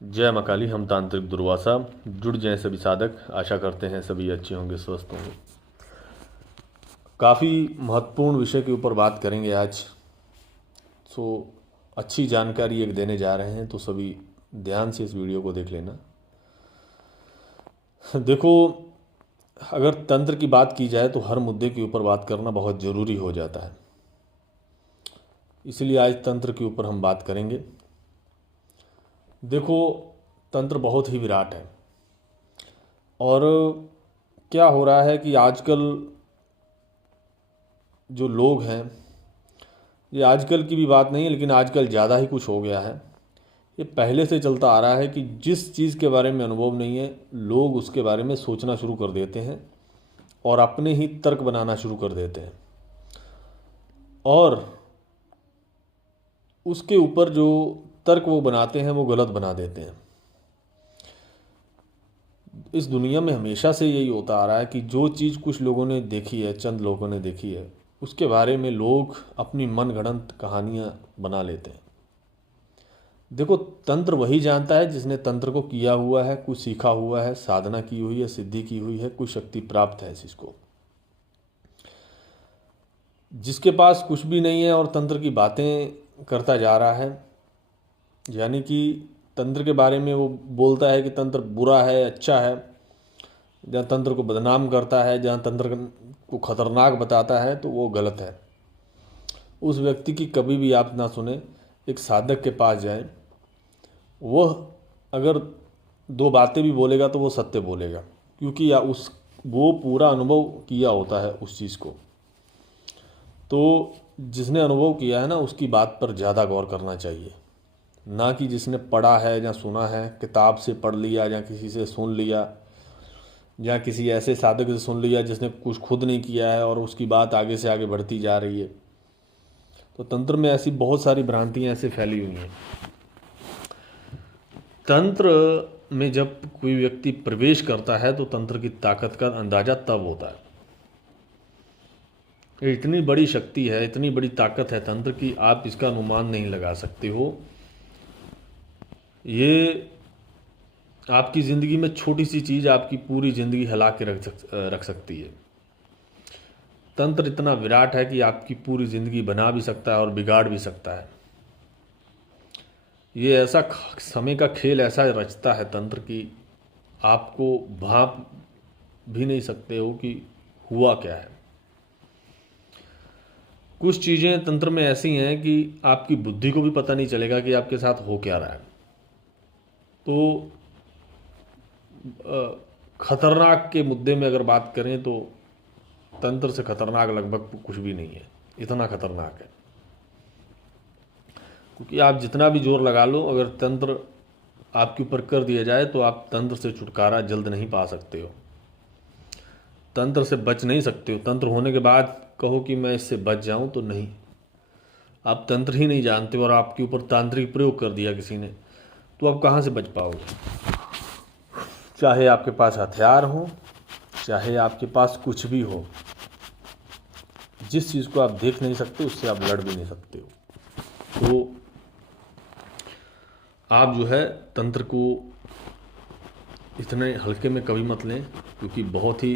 जय माँ काली। हम तांत्रिक दुर्वासा जुड़ जाएं सभी साधक। आशा करते हैं सभी अच्छे होंगे, स्वस्थ होंगे। काफ़ी महत्वपूर्ण विषय के ऊपर बात करेंगे आज। अच्छी जानकारी एक देने जा रहे हैं, तो सभी ध्यान से इस वीडियो को देख लेना। देखो, अगर तंत्र की बात की जाए तो हर मुद्दे के ऊपर बात करना बहुत ज़रूरी हो जाता है, इसलिए आज तंत्र के ऊपर हम बात करेंगे। देखो, तंत्र बहुत ही विराट है। और क्या हो रहा है कि आजकल जो लोग हैं, ये आजकल की भी बात नहीं है, लेकिन आजकल ज़्यादा ही कुछ हो गया है। ये पहले से चलता आ रहा है कि जिस चीज़ के बारे में अनुभव नहीं है, लोग उसके बारे में सोचना शुरू कर देते हैं और अपने ही तर्क बनाना शुरू कर देते हैं, और उसके ऊपर जो तर्क वो बनाते हैं वो गलत बना देते हैं। इस दुनिया में हमेशा से यही होता आ रहा है कि जो चीज़ कुछ लोगों ने देखी है, चंद लोगों ने देखी है, उसके बारे में लोग अपनी मनगढ़ंत कहानियाँ बना लेते हैं। देखो, तंत्र वही जानता है जिसने तंत्र को किया हुआ है, कुछ सीखा हुआ है, साधना की हुई है, सिद्धि की हुई है, कुछ शक्ति प्राप्त है जिसको। जिसके पास कुछ भी नहीं है और तंत्र की बातें करता जा रहा है, यानी कि तंत्र के बारे में वो बोलता है कि तंत्र बुरा है, अच्छा है, जहाँ तंत्र को बदनाम करता है, जहाँ तंत्र को खतरनाक बताता है, तो वो गलत है। उस व्यक्ति की कभी भी आप ना सुने। एक साधक के पास जाएं, वह अगर दो बातें भी बोलेगा तो वो सत्य बोलेगा, क्योंकि या उस वो पूरा अनुभव किया होता है उस चीज़ को। तो जिसने अनुभव किया है ना, उसकी बात पर ज़्यादा गौर करना चाहिए, ना कि जिसने पढ़ा है या सुना है, किताब से पढ़ लिया या किसी से सुन लिया या किसी ऐसे साधक से सुन लिया जिसने कुछ खुद नहीं किया है और उसकी बात आगे से आगे बढ़ती जा रही है। तो तंत्र में ऐसी बहुत सारी भ्रांतियाँ ऐसे फैली हुई हैं। तंत्र में जब कोई व्यक्ति प्रवेश करता है तो तंत्र की ताकत का अंदाज़ा तब होता है। ये इतनी बड़ी शक्ति है, इतनी बड़ी ताकत है तंत्र की, आप इसका अनुमान नहीं लगा सकते हो। ये आपकी ज़िंदगी में छोटी सी चीज़ आपकी पूरी ज़िंदगी हिला के रख सकती है। तंत्र इतना विराट है कि आपकी पूरी ज़िंदगी बना भी सकता है और बिगाड़ भी सकता है। ये ऐसा समय का खेल ऐसा रचता है तंत्र की आपको भाप भी नहीं सकते हो कि हुआ क्या है। कुछ चीज़ें तंत्र में ऐसी हैं कि आपकी बुद्धि को भी पता नहीं चलेगा कि आपके साथ हो क्या रहा है। तो खतरनाक के मुद्दे में अगर बात करें तो तंत्र से खतरनाक लगभग कुछ भी नहीं है, इतना खतरनाक है। क्योंकि आप जितना भी जोर लगा लो, अगर तंत्र आपके ऊपर कर दिया जाए तो आप तंत्र से छुटकारा जल्द नहीं पा सकते हो, तंत्र से बच नहीं सकते हो। तंत्र होने के बाद कहो कि मैं इससे बच जाऊं, तो नहीं। आप तंत्र ही नहीं जानते और आपके ऊपर तांत्रिक प्रयोग कर दिया किसी ने, तो आप कहाँ से बच पाओगे। चाहे आपके पास हथियार हो, चाहे आपके पास कुछ भी हो, जिस चीज़ को आप देख नहीं सकते उससे आप लड़ भी नहीं सकते हो। तो आप जो है तंत्र को इतने हल्के में कभी मत लें, क्योंकि बहुत ही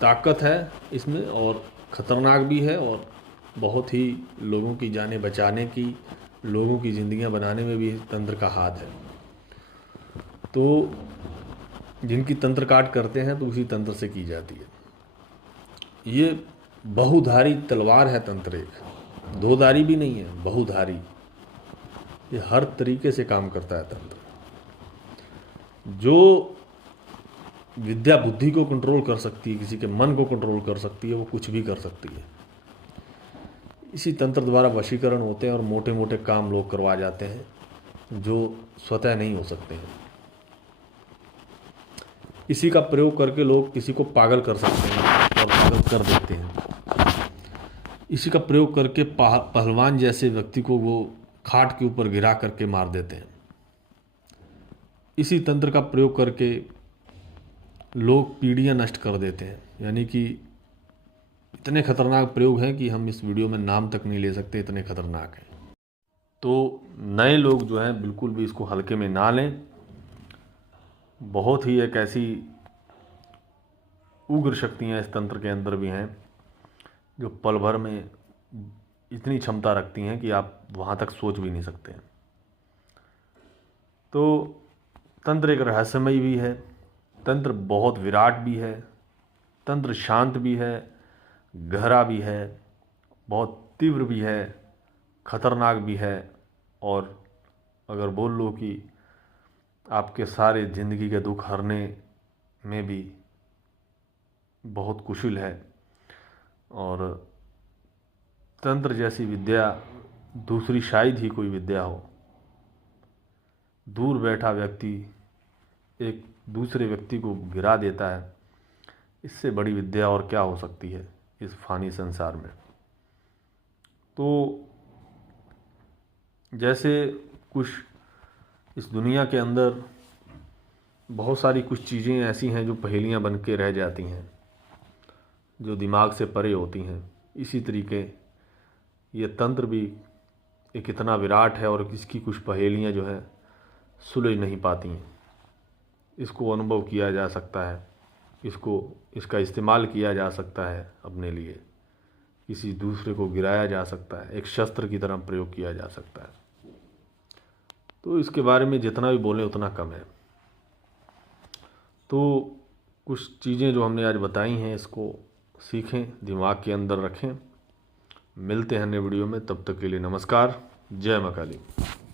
ताकत है इसमें और ख़तरनाक भी है, और बहुत ही लोगों की जानें बचाने की, लोगों की ज़िंदगियां बनाने में भी तंत्र का हाथ है। तो जिनकी तंत्र काट करते हैं तो उसी तंत्र से की जाती है। ये बहुधारी तलवार है तंत्र, एक दो धारी भी नहीं है, बहुधारी। ये हर तरीके से काम करता है तंत्र। जो विद्या बुद्धि को कंट्रोल कर सकती है, किसी के मन को कंट्रोल कर सकती है, वो कुछ भी कर सकती है। इसी तंत्र द्वारा वशीकरण होते हैं और मोटे मोटे काम लोग करवा जाते हैं जो स्वतः नहीं हो सकते हैं। इसी का प्रयोग करके लोग किसी को पागल कर सकते हैं और पागल कर देते हैं। इसी का प्रयोग करके पहलवान जैसे व्यक्ति को वो खाट के ऊपर गिरा करके मार देते हैं। इसी तंत्र का प्रयोग करके लोग पीढ़ियां नष्ट कर देते हैं। यानी कि इतने खतरनाक प्रयोग हैं कि हम इस वीडियो में नाम तक नहीं ले सकते, इतने खतरनाक हैं। तो नए लोग जो हैं बिल्कुल भी इसको हल्के में ना लें। बहुत ही एक ऐसी उग्र शक्तियाँ इस तंत्र के अंदर भी हैं जो पल भर में इतनी क्षमता रखती हैं कि आप वहाँ तक सोच भी नहीं सकते हैं। तो तंत्र एक रहस्यमय भी है, तंत्र बहुत विराट भी है, तंत्र शांत भी है, गहरा भी है, बहुत तीव्र भी है, खतरनाक भी है, और अगर बोल लो कि आपके सारे ज़िंदगी के दुख हरने में भी बहुत कुशल है। और तंत्र जैसी विद्या दूसरी शायद ही कोई विद्या हो। दूर बैठा व्यक्ति एक दूसरे व्यक्ति को गिरा देता है, इससे बड़ी विद्या और क्या हो सकती है इस फानी संसार में। तो जैसे कुछ इस दुनिया के अंदर बहुत सारी कुछ चीज़ें ऐसी हैं जो पहेलियां बन के रह जाती हैं, जो दिमाग से परे होती हैं, इसी तरीके ये तंत्र भी एक इतना विराट है और इसकी कुछ पहेलियां जो है सुलझ नहीं पाती हैं। इसको अनुभव किया जा सकता है, इसका इस्तेमाल किया जा सकता है अपने लिए, किसी दूसरे को गिराया जा सकता है, एक शस्त्र की तरह प्रयोग किया जा सकता है। तो इसके बारे में जितना भी बोलें उतना कम है। तो कुछ चीज़ें जो हमने आज बताई हैं इसको सीखें, दिमाग के अंदर रखें। मिलते हैं नए वीडियो में, तब तक के लिए नमस्कार। जय मां काली।